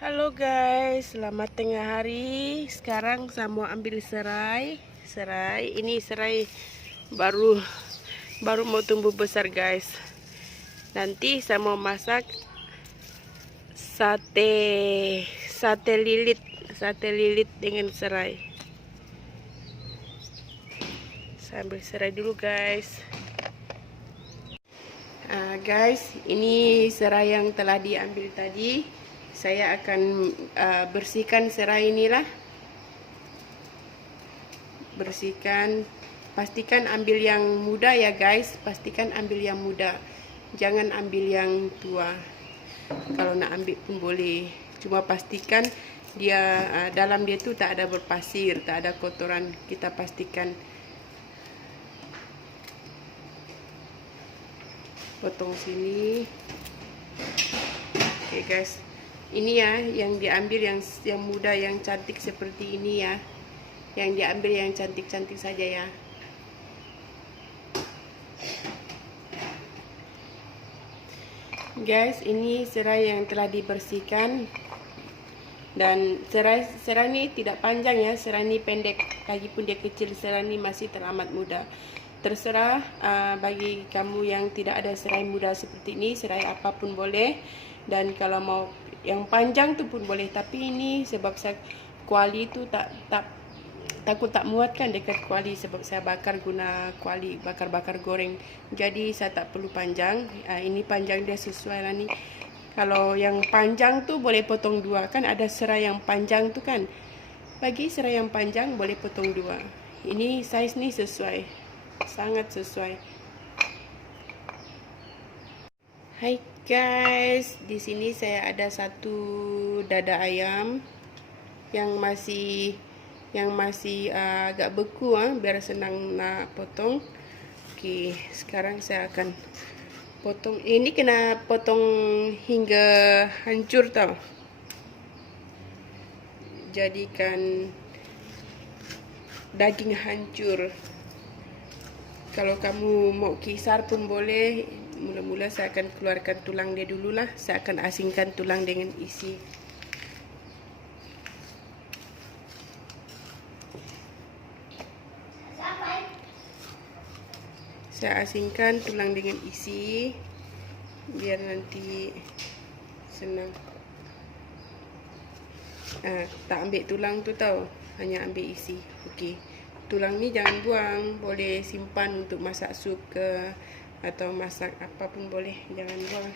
Halo guys, selamat tengah hari. Sekarang saya mau ambil serai. Ini serai baru mau tumbuh besar guys. Nanti saya mau masak sate lilit dengan serai. Saya ambil serai dulu guys. Guys, ini serai yang telah diambil tadi. Saya akan bersihkan serai inilah. Bersihkan. Pastikan ambil yang muda ya guys. Pastikan ambil yang muda. Jangan ambil yang tua. Kalau nak ambil pun boleh. Cuma pastikan dia dalam dia tu tak ada berpasir, tak ada kotoran. Kita pastikan. Potong sini. Oke guys. Ini ya yang diambil yang muda, yang cantik seperti ini ya. Yang diambil yang cantik-cantik saja ya. Guys, ini serai yang telah dibersihkan. Dan serai ini tidak panjang ya, serai ini pendek. Lagipun dia kecil, serai ini masih teramat muda. Terserah bagi kamu yang tidak ada serai muda seperti ini, serai apapun boleh. Dan kalau mau yang panjang tu pun boleh, tapi ini sebab saya kuali tu takut tak muat kan dekat kuali, sebab saya bakar guna kuali, bakar goreng. Jadi saya tak perlu panjang. Ini panjang dia sesuai lah ni. Kalau yang panjang tu boleh potong dua, kan ada serai yang panjang tu kan. Bagi serai yang panjang boleh potong dua. Ini size ni sesuai, sangat sesuai. Hai guys, di sini saya ada satu dada ayam yang masih agak beku biar senang nak potong. Oke, sekarang saya akan potong. Ini kena potong hingga hancur tau. Jadikan daging hancur. Kalau kamu mau kisar pun boleh. Mula-mula saya akan keluarkan tulang dia dulu lah. Saya akan asingkan tulang dengan isi. Saya asingkan tulang dengan isi. Biar nanti senang. Tak ambil tulang tu tau. Hanya ambil isi. Okey. Tulang ni jangan buang. Boleh simpan untuk masak sup ke, atau masak apa pun boleh. Jangan buang,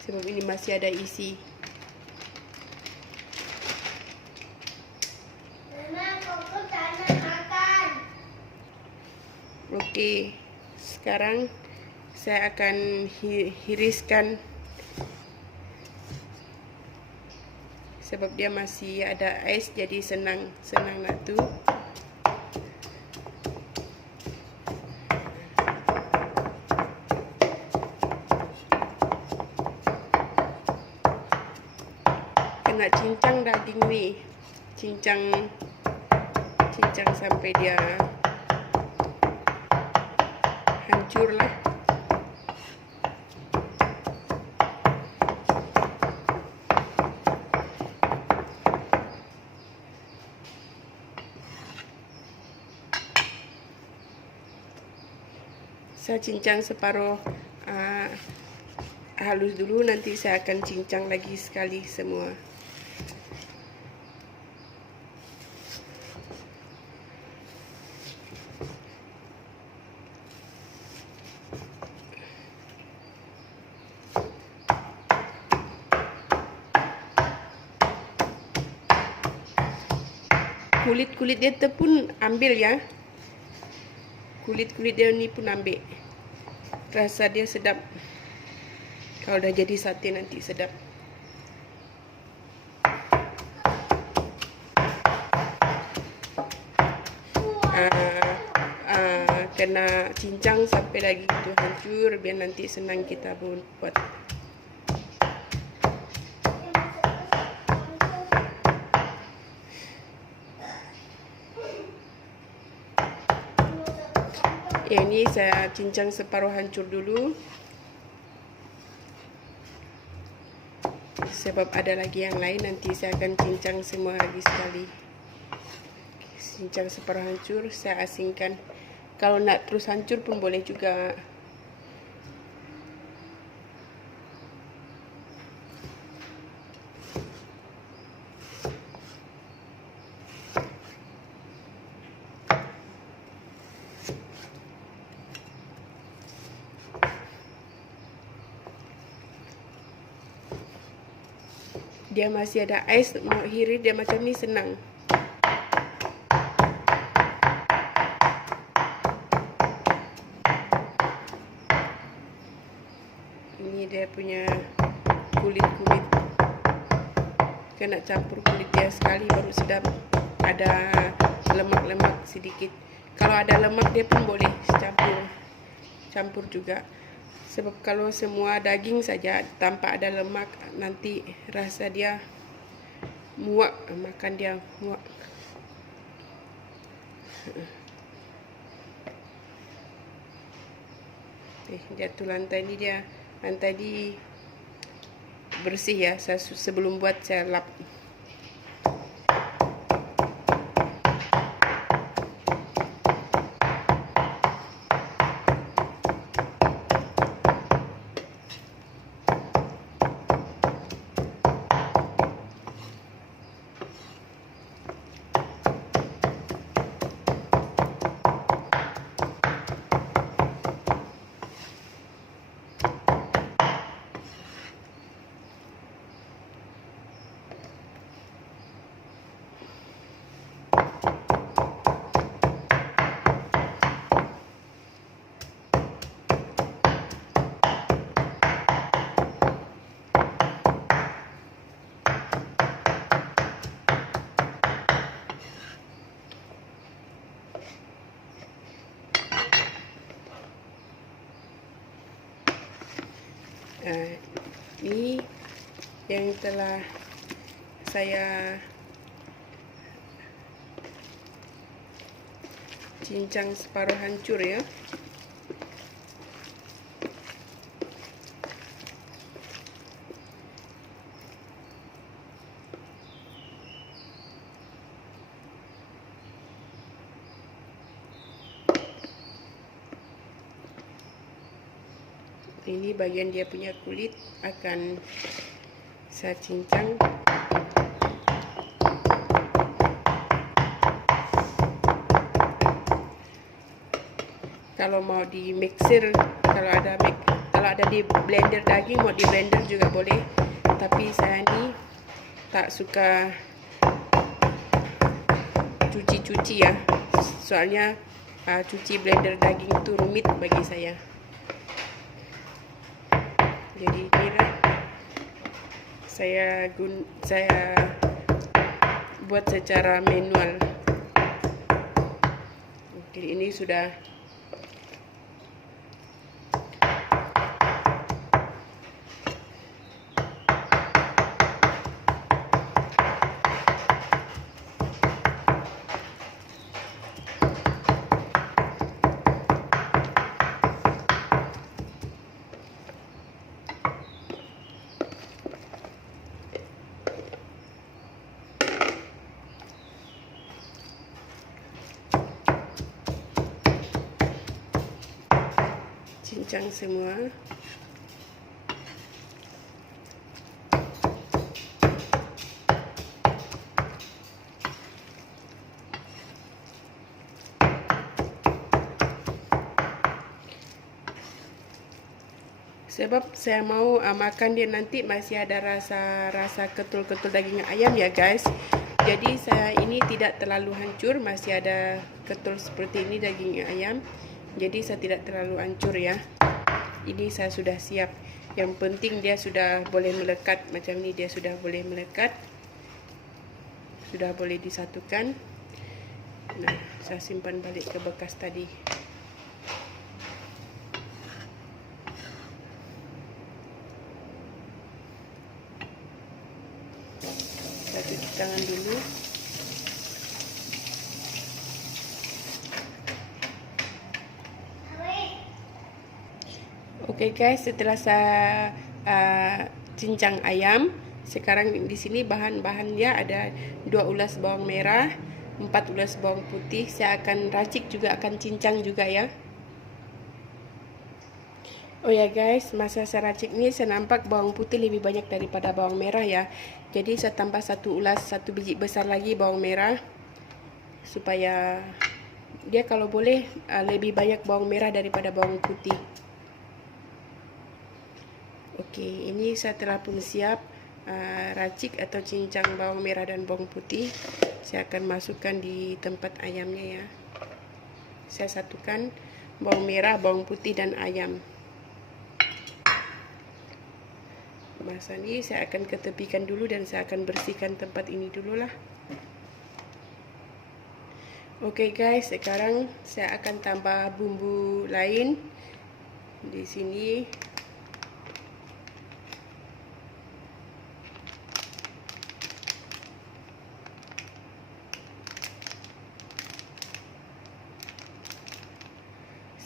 sebab ini masih ada isi. Okey, sekarang saya akan hiriskan, sebab dia masih ada ais, jadi senang nak tu. Nak cincang daging ni, cincang sampai dia hancur lah. Saya cincang separuh halus dulu, nanti saya akan cincang lagi sekali semua. Kulit dia tu pun ambil ya. Kulit dia ni pun ambil. Rasa dia sedap. Kalau dah jadi sate nanti sedap. Kena cincang sampai lagi itu hancur, biar nanti senang kita buat. Yang ini saya cincang separuh hancur dulu. sebab ada lagi yang lain. Nanti saya akan cincang semua lagi sekali. Cincang separuh hancur, saya asingkan. Kalau nak terus hancur pun boleh juga. Dia masih ada ais, mau hirir dia macam ni senang. Ini dia punya kulit-kulit. Kena campur kulit dia sekali baru sedap. Ada lemak-lemak sedikit. Kalau ada lemak dia pun boleh campur juga. Sebab kalau semua daging saja tanpa ada lemak, nanti rasa dia muak, makan dia muak. Dia tuh lantai di bersih ya. Sebelum buat saya lap. Ini yang telah saya cincang separuh hancur ya. Ini bagian dia punya kulit akan saya cincang. Kalau mau di mixer, kalau ada di blender daging, mau di blender juga boleh. Tapi saya ini tak suka cuci-cuci ya. Soalnya cuci blender daging itu rumit bagi saya. Jadi inilah saya buat secara manual. Jadi ini sudah cincang semua. Sebab saya mau makan dia nanti masih ada rasa ketul-ketul daging ayam ya guys. Jadi saya ini tidak terlalu hancur, masih ada ketul seperti ini daging ayam. Jadi saya tidak terlalu hancur ya. Ini saya sudah siap. Yang penting dia sudah boleh melekat macam ini, dia sudah boleh melekat. Sudah boleh disatukan. Nah, saya simpan balik ke bekas tadi. Saya cuci tangan dulu. Oke guys, setelah saya cincang ayam, Sekarang di sini bahan-bahannya ada 2 ulas bawang merah, 4 ulas bawang putih. Saya akan racik juga, akan cincang juga ya. Oh ya guys, masa saya racik ini saya nampak bawang putih lebih banyak daripada bawang merah ya. Jadi saya tambah 1 ulas, 1 biji besar lagi bawang merah, supaya dia kalau boleh lebih banyak bawang merah daripada bawang putih. Oke, ini saya telah pun siap racik atau cincang bawang merah dan bawang putih. Saya akan masukkan di tempat ayamnya ya. Saya satukan bawang merah, bawang putih dan ayam. Masa ini saya akan ketepikan dulu dan saya akan bersihkan tempat ini dulu lah. Oke guys, sekarang saya akan tambah bumbu lain di sini.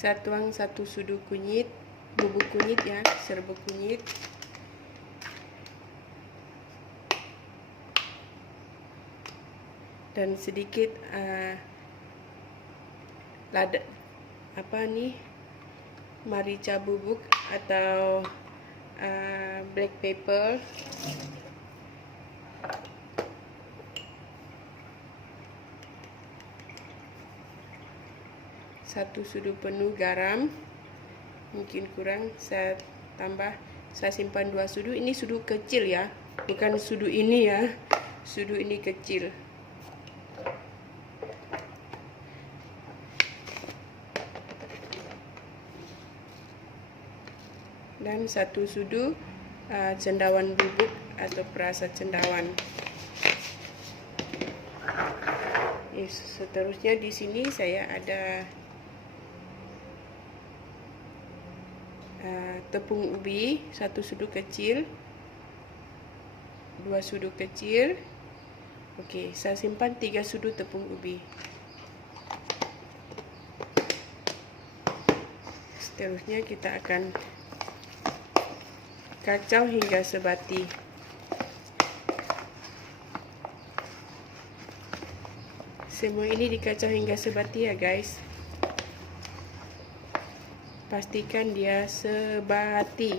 Saya tuang 1 sudu kunyit, bubuk kunyit ya, serbuk kunyit. Dan sedikit lada merica bubuk atau black pepper. Satu sudu penuh garam, mungkin kurang, saya tambah. Saya simpan 2 sudu. Ini sudu kecil ya, bukan sudu ini ya, sudu ini kecil. Dan 1 sudu cendawan bubuk atau perasa cendawan. Seterusnya di sini saya ada tepung ubi 1 sudu kecil, 2 sudu kecil. Oke, saya simpan 3 sudu tepung ubi. Seterusnya kita akan kacau hingga sebati. Semua ini dikacau hingga sebati ya guys. Pastikan dia sebati.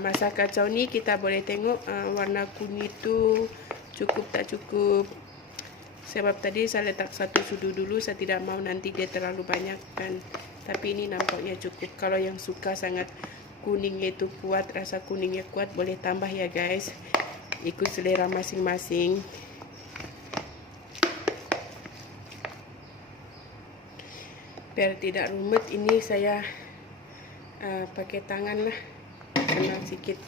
Masa kacau ni kita boleh tengok warna kuning itu cukup tak cukup. Sebab tadi saya letak 1 sudu dulu, saya tidak mau nanti dia terlalu banyak kan. Tapi ini nampaknya cukup. Kalau yang suka sangat kuningnya itu kuat, rasa kuningnya kuat, boleh tambah ya guys. Ikut selera masing-masing. Biar tidak rumit, ini saya pakai tangan lah, senang sedikit.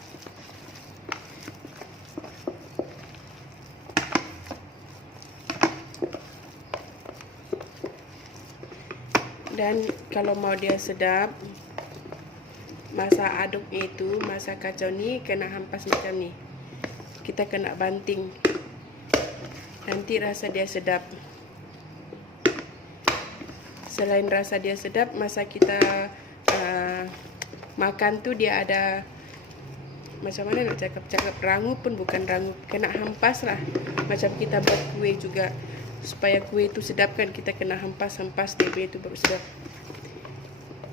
Dan kalau mau dia sedap, masa aduknya itu, masa kacau ni kena hampas macam ni. Kita kena banting. Nanti rasa dia sedap. Selain rasa dia sedap, masa kita makan tu dia ada, macam mana nak cakap rangup pun bukan rangup, kena hampas lah. Macam kita buat kue juga, supaya kue itu sedap kan, kita kena hampas dia itu baru sedap.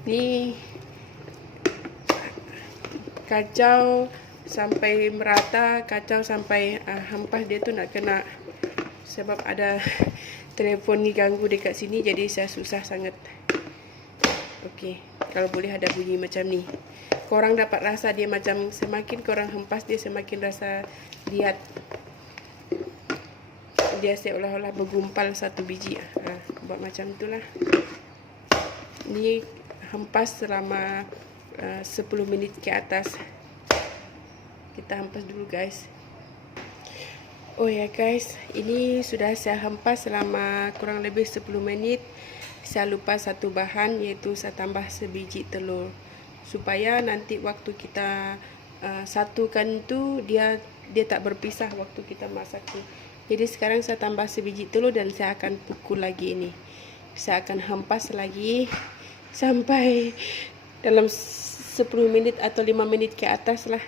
Ni kacau sampai merata, kacau sampai hampas dia tu nak kena. Sebab ada telefon ni ganggu dekat sini, jadi saya susah sangat. Okey, kalau boleh ada bunyi macam ni. Korang dapat rasa dia macam semakin korang hempas dia, semakin rasa lihat dia seolah-olah bergumpal 1 biji. Buat macam itulah. Ni hempas selama 10 minit ke atas. Kita hempas dulu guys. Oh ya guys, ini sudah saya hempas selama kurang lebih 10 menit. Saya lupa 1 bahan, yaitu saya tambah sebiji telur, supaya nanti waktu kita satukan tu dia tak berpisah waktu kita masak tu. Jadi sekarang saya tambah sebiji telur dan saya akan pukul lagi ini. Saya akan hempas lagi sampai dalam 10 menit atau 5 menit ke atas lah.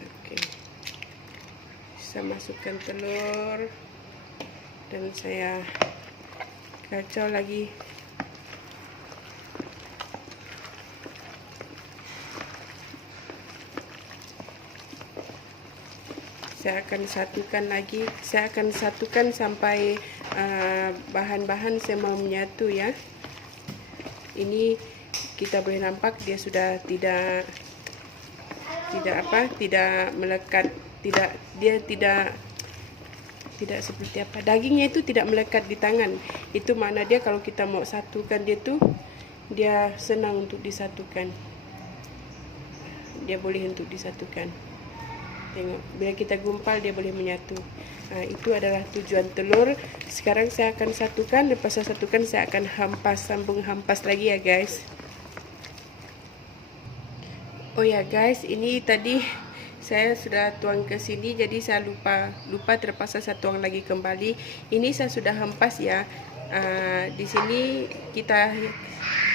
Oke, saya masukkan telur dan saya kacau lagi. Saya akan satukan sampai bahan-bahan semua menyatu ya. Ini kita boleh nampak dia sudah tidak melekat, tidak seperti apa, dagingnya itu tidak melekat di tangan. Itu mana dia kalau kita mau satukan dia senang untuk disatukan, dia boleh untuk disatukan. Tengok, bila kita gumpal dia boleh menyatu. Itu adalah tujuan telur. Sekarang saya akan satukan. Lepas saya satukan, saya akan sambung hampas lagi ya guys. Oh ya guys, ini tadi saya sudah tuang ke sini, jadi saya lupa terpaksa saya tuang lagi kembali. Ini saya sudah hempas ya. Di sini kita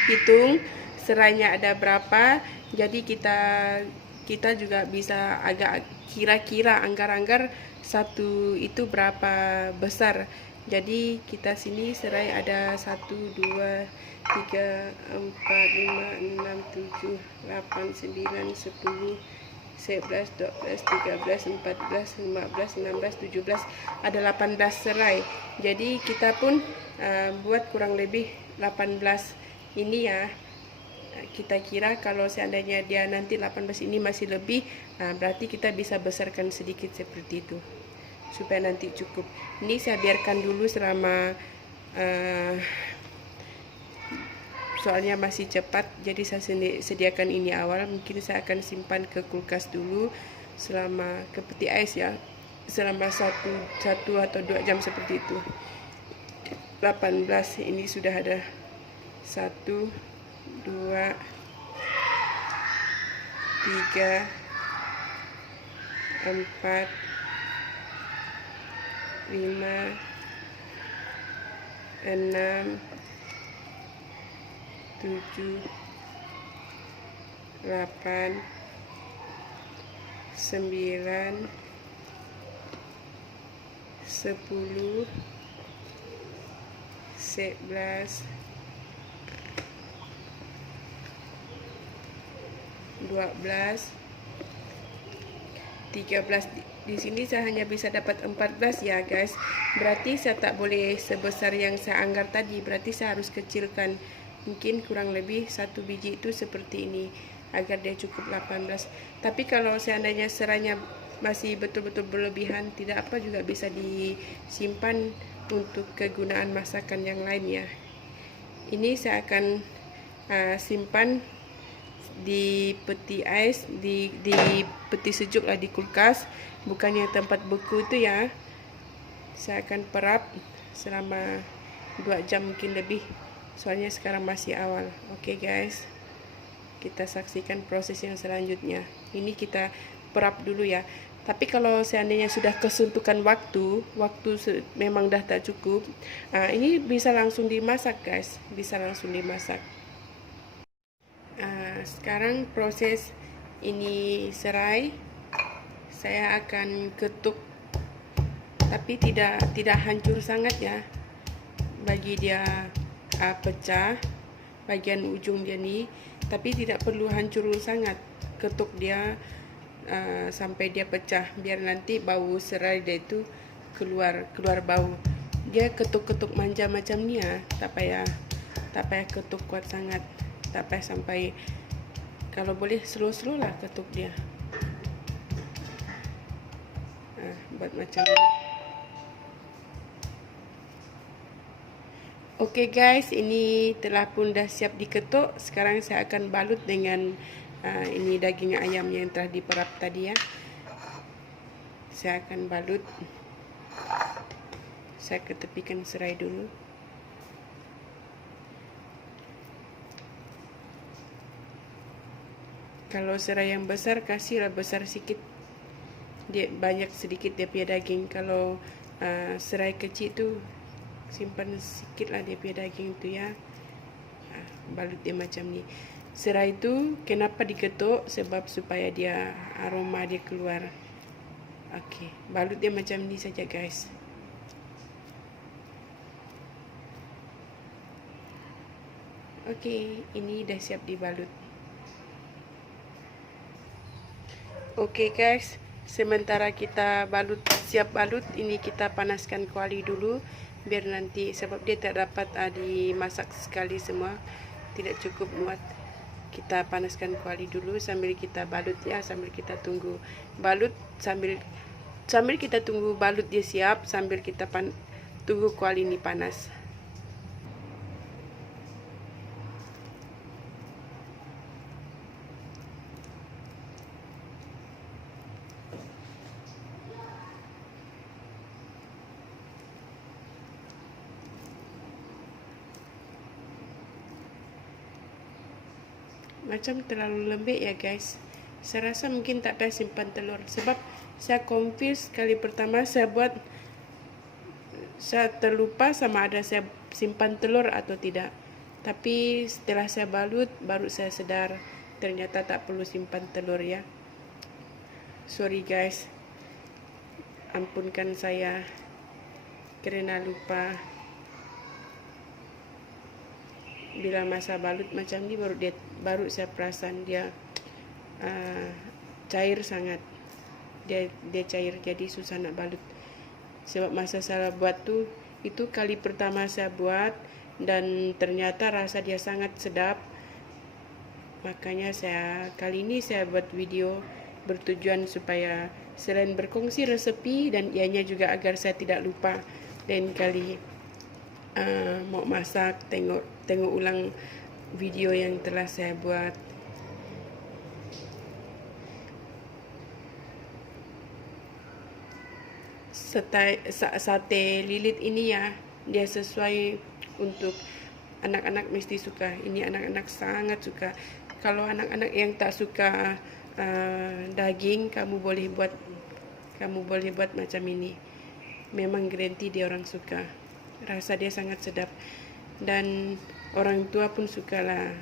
hitung serainya ada berapa. Jadi kita juga bisa agak kira-kira anggar-anggar satu itu berapa besar. Jadi kita sini serai ada 1, 2, 3, 4, 5, 6, 7, 8, 9, 10, 11, 12, 13, 14, 15, 16, 17, ada 18 serai. Jadi kita pun buat kurang lebih 18 ini ya. Kita kira kalau seandainya dia nanti 18 ini masih lebih, berarti kita bisa besarkan sedikit seperti itu supaya nanti cukup. Ini saya biarkan dulu selama soalnya masih cepat, jadi saya sediakan ini awal. Mungkin saya akan simpan ke kulkas dulu selama ke peti ais ya, selama 1 atau 2 jam seperti itu. 18 ini sudah ada 1, 2, 3, 4, 5, 6, 7, 8, 9, 10, 11, 12, 13. Di sini saya hanya bisa dapat 14 ya guys. Berarti saya tak boleh sebesar yang saya anggar tadi. Berarti saya harus kecilkan. Mungkin kurang lebih 1 biji itu seperti ini agar dia cukup 18. Tapi kalau seandainya serainya masih betul-betul berlebihan, tidak apa, juga bisa disimpan untuk kegunaan masakan yang lain ya. Ini saya akan simpan di peti ais, di peti sejuk lah, di kulkas, bukannya tempat beku itu ya. Saya akan perap selama 2 jam mungkin lebih, soalnya sekarang masih awal. Oke guys, kita saksikan proses yang selanjutnya. Ini kita perap dulu ya. Tapi kalau seandainya sudah kesuntukan waktu memang dah tak cukup, ini bisa langsung dimasak guys, bisa langsung dimasak. Sekarang proses ini serai, saya akan ketuk, tapi tidak hancur sangat ya, bagi dia pecah bagian ujung dia nih, tapi tidak perlu hancur sangat. Ketuk dia sampai dia pecah, biar nanti bau serai dia itu keluar bau. Dia ketuk-ketuk manja macam ni ya, tak payah ketuk kuat sangat, tak payah sampai, kalau boleh slow lah ketuk dia. Buat macam ni. Oke guys, ini telah pun dah siap diketuk. Sekarang saya akan balut dengan ini daging ayam yang telah diperap tadi ya. Saya akan balut. Saya ketepikan serai dulu. Kalau serai yang besar, kasihlah besar sikit, dia banyak sedikit dia punya daging. Kalau serai kecil tu simpan sedikit lah dia punya daging itu ya. Balut dia macam ni. Serai itu kenapa diketuk? Sebab supaya dia aroma dia keluar. Okey, balut dia macam ni saja guys. Okey, ini dah siap dibalut. Okey guys, sementara kita siap balut, ini kita panaskan kuali dulu biar nanti, sebab dia tak dapat dimasak sekali semua, tidak cukup muat. Kita panaskan kuali dulu sambil kita balut ya, sambil kita tunggu balut, sambil kita tunggu balut dia siap, sambil kita tunggu kuali ini panas. Macam terlalu lembek ya guys. Saya rasa mungkin tak payah simpan telur, sebab saya confuse kali pertama saya buat, saya terlupa sama ada saya simpan telur atau tidak. Tapi setelah saya balut, baru saya sedar ternyata tak perlu simpan telur ya. Sorry guys, ampunkan saya kerana lupa. Bila masa balut macam ni baru saya perasan dia cair sangat. Dia cair, jadi susah nak balut. Sebab masa saya buat itu kali pertama saya buat, dan ternyata rasa dia sangat sedap. Makanya kali ini saya buat video bertujuan supaya selain berkongsi resepi, dan ianya juga agar saya tidak lupa lain kali mau masak, tengok ulang video yang telah saya buat. Sate lilit ini ya, dia sesuai untuk anak-anak, mesti suka. Ini anak-anak sangat suka. Kalau anak-anak yang tak suka daging, kamu boleh buat macam ini. Memang garanti dia orang suka. Rasa dia sangat sedap, dan orang tua pun sukalah.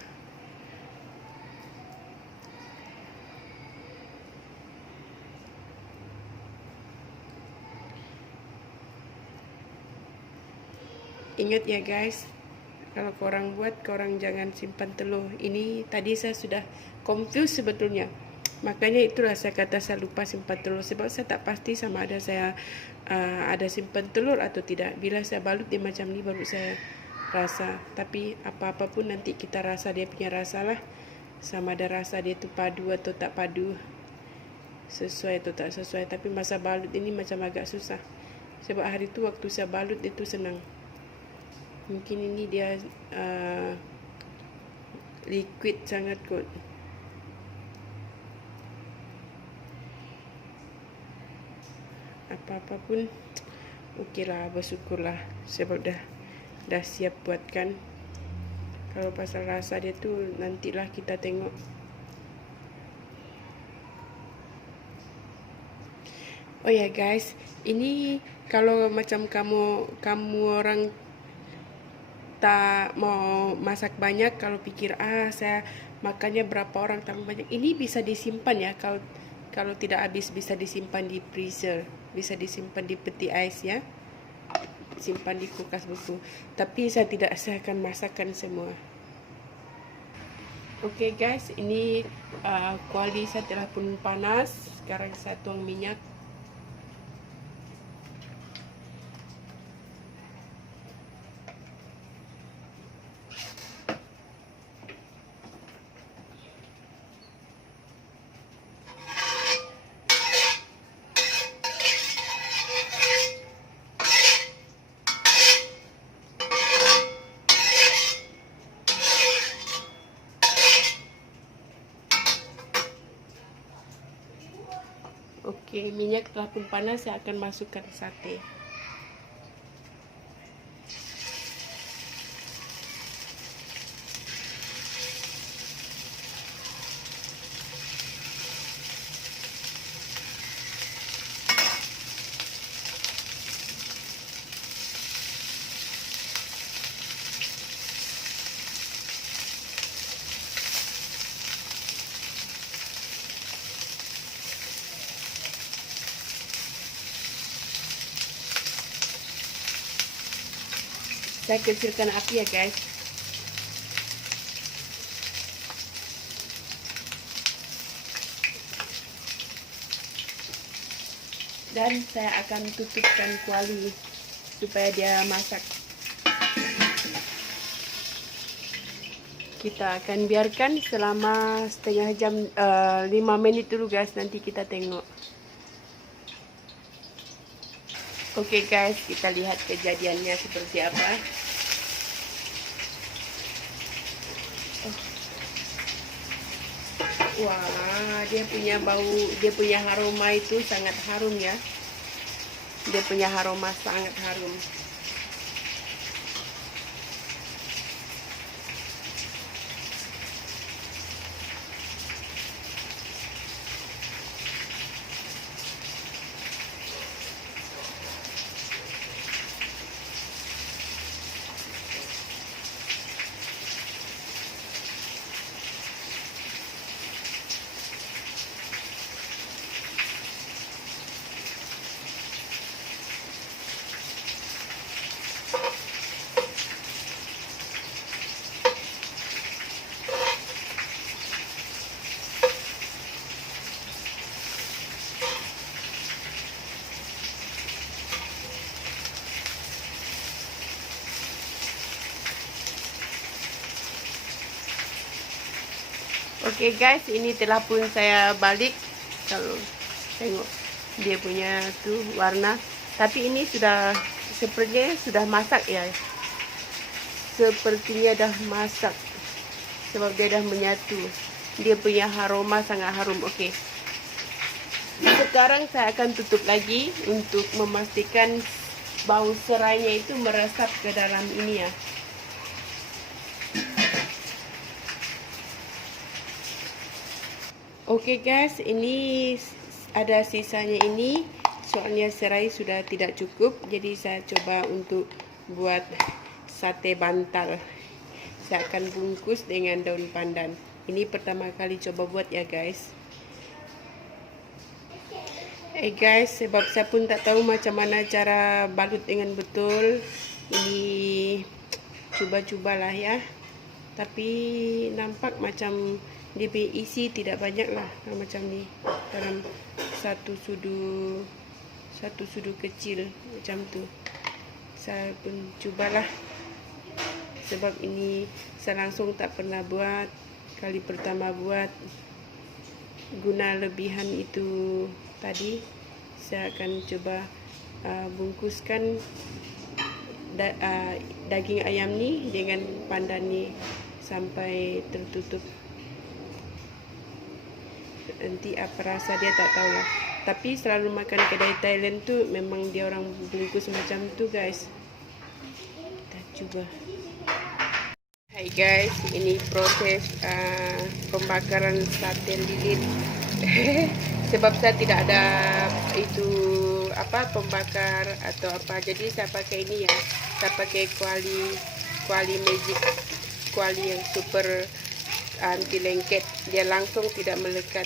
Ingat ya guys, kalau korang buat, korang jangan simpan telur. Ini tadi saya sudah confuse sebetulnya. Makanya itulah saya kata saya lupa simpan telur, sebab saya tak pasti sama ada saya ada simpan telur atau tidak. Bila saya balut dia macam ni baru saya rasa. Tapi apa-apa pun nanti kita rasa dia punya rasa lah. Sama ada rasa dia tu padu atau tak padu, sesuai atau tak sesuai. Tapi masa balut ini macam agak susah, sebab hari tu waktu saya balut dia tu senang. Mungkin ini dia liquid sangat kot. Apa-apa pun okeylah, bersyukurlah, sebab dah siap buatkan. Kalau pasal rasa dia tu nantilah kita tengok. Oh ya guys, ini kalau macam kamu orang tak mau masak banyak, kalau pikir saya makannya berapa orang tambah banyak, ini bisa disimpan ya. Kalau tidak habis bisa disimpan di freezer, bisa disimpan di peti ais ya, simpan di kulkas beku. Tapi saya akan masakkan semua. Oke guys, ini kuali saya telah pun panas. Sekarang saya tuang minyak. Oke, minyak telah pun panas, saya akan masukkan sate. Saya kecilkan api ya guys. Dan saya akan tutupkan kuali supaya dia masak. Kita akan biarkan selama setengah jam, 5 menit dulu guys, nanti kita tengok. Oke guys, kita lihat kejadiannya seperti apa. Wah, dia punya bau, dia punya aroma itu sangat harum ya. Dia punya aroma sangat harum. Oke guys, ini telah pun saya balik. Kalau tengok dia punya tuh warna, tapi ini sudah sepertinya sudah masak ya. Sepertinya dah masak sebab dia dah menyatu. Dia punya aroma sangat harum. Oke. Sekarang saya akan tutup lagi untuk memastikan bau serainya itu meresap ke dalam ini ya. Oke guys, ini ada sisanya ini. Soalnya serai sudah tidak cukup, jadi saya coba untuk buat sate bantal. Saya akan bungkus dengan daun pandan. Ini pertama kali coba buat ya guys. Guys, sebab saya pun tak tahu macam mana cara balut dengan betul. Ini coba-cobalah ya. Tapi nampak macam dia punya isi tidak banyak lah, macam ni dalam satu sudu kecil macam tu. Saya pun cubalah sebab ini saya langsung tak pernah buat, kali pertama buat. Guna lebihan itu tadi saya akan coba bungkuskan daging ayam ni dengan pandan ni sampai tertutup. Nanti apa rasa dia tak tahulah. Tapi selalu makan kedai Thailand tu memang dia orang bungkus macam tu guys. Kita cuba. Hai guys, ini proses pembakaran sate lilit. Sebab saya tidak ada itu apa pembakar atau apa, jadi saya pakai ini ya. Saya pakai kuali magic, kuali yang super anti lengket, dia langsung tidak melekat.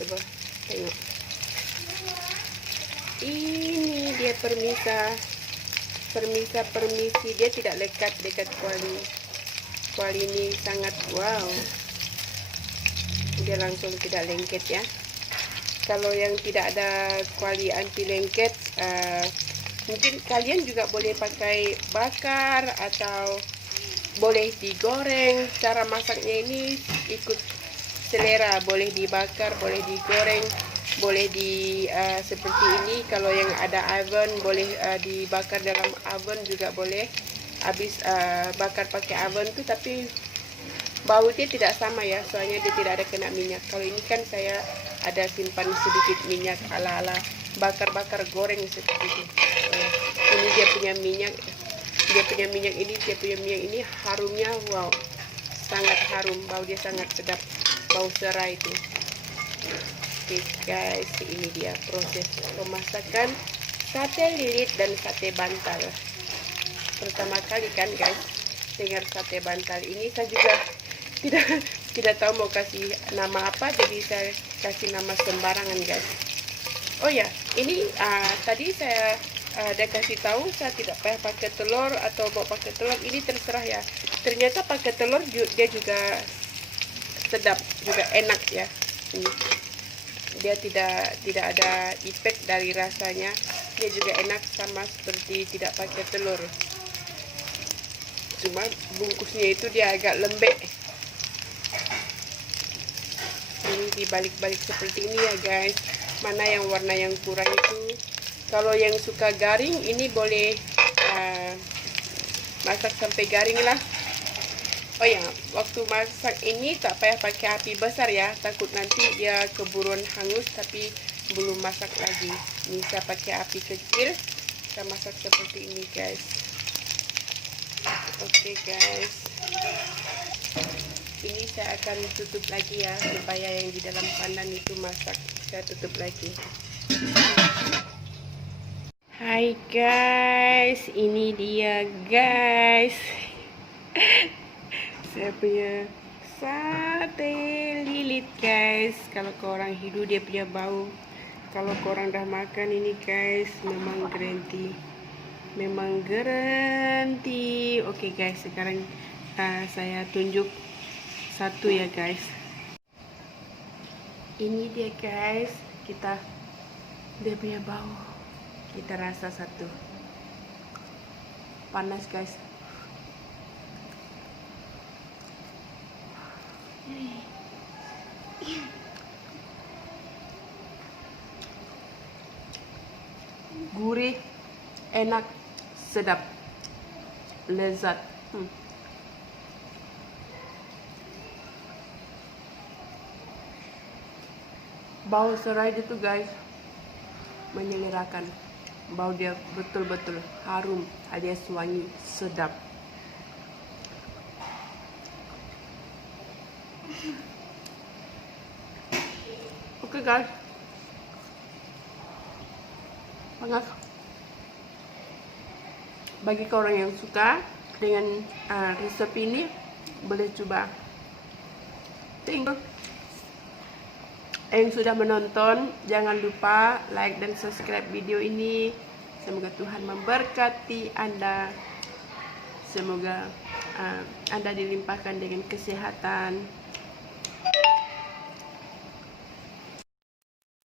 Coba tengok, ini dia permisi, dia tidak lekat dekat kuali ini, sangat wow, dia langsung tidak lengket ya. Kalau yang tidak ada kuali anti lengket, mungkin kalian juga boleh pakai bakar atau boleh digoreng. Cara masaknya ini ikut selera, boleh dibakar, boleh digoreng, boleh di seperti ini. Kalau yang ada oven boleh dibakar dalam oven juga boleh. Habis bakar pakai oven tuh, tapi bau dia tidak sama ya, soalnya dia tidak ada kena minyak. Kalau ini kan saya ada simpan sedikit minyak ala-ala bakar-bakar goreng seperti itu. Ini dia punya minyak. Dia punya minyak ini harumnya wow, sangat harum, bau dia sangat sedap, bau serai itu. Oke guys, ini dia proses pemasakan sate lilit dan sate bantal. Pertama kali kan guys dengar sate bantal ini. Saya juga tidak tahu mau kasih nama apa, jadi saya kasih nama sembarangan guys. Oh ya, ini tadi saya Dia kasih tahu saya tidak payah pakai telur atau mau pakai telur, ini terserah ya. Ternyata pakai telur dia juga sedap, juga enak ya. Ini dia tidak ada efek dari rasanya, dia juga enak sama seperti tidak pakai telur. Cuma bungkusnya itu dia agak lembek. Ini dibalik-balik seperti ini ya guys. Mana yang warna yang kurang itu. Kalau yang suka garing, ini boleh masak sampai garing lah. Oh ya, waktu masak ini tak payah pakai api besar ya, takut nanti dia keburuan hangus tapi belum masak lagi. Ini saya pakai api kecil, saya masak seperti ini guys. Oke guys, ini saya akan tutup lagi ya, supaya yang di dalam pandan itu masak. Saya tutup lagi. Hai guys, ini dia guys. Saya punya sate lilit guys. Kalau korang hidu dia punya bau. Kalau korang dah makan ini guys, memang garanti. Memang garanti. Oke guys, sekarang saya tunjuk satu ya guys. Ini dia guys, dia punya bau. Kita rasa satu. Panas guys. Gurih, enak, sedap, lezat. Bau serai itu guys menyelerakan. Bau dia betul-betul harum, alias wangi, sedap. Oke guys, panas. Bagi orang yang suka dengan resep ini, boleh coba. Thank you. Yang sudah menonton, jangan lupa like dan subscribe video ini. Semoga Tuhan memberkati Anda. Semoga Anda dilimpahkan dengan kesehatan,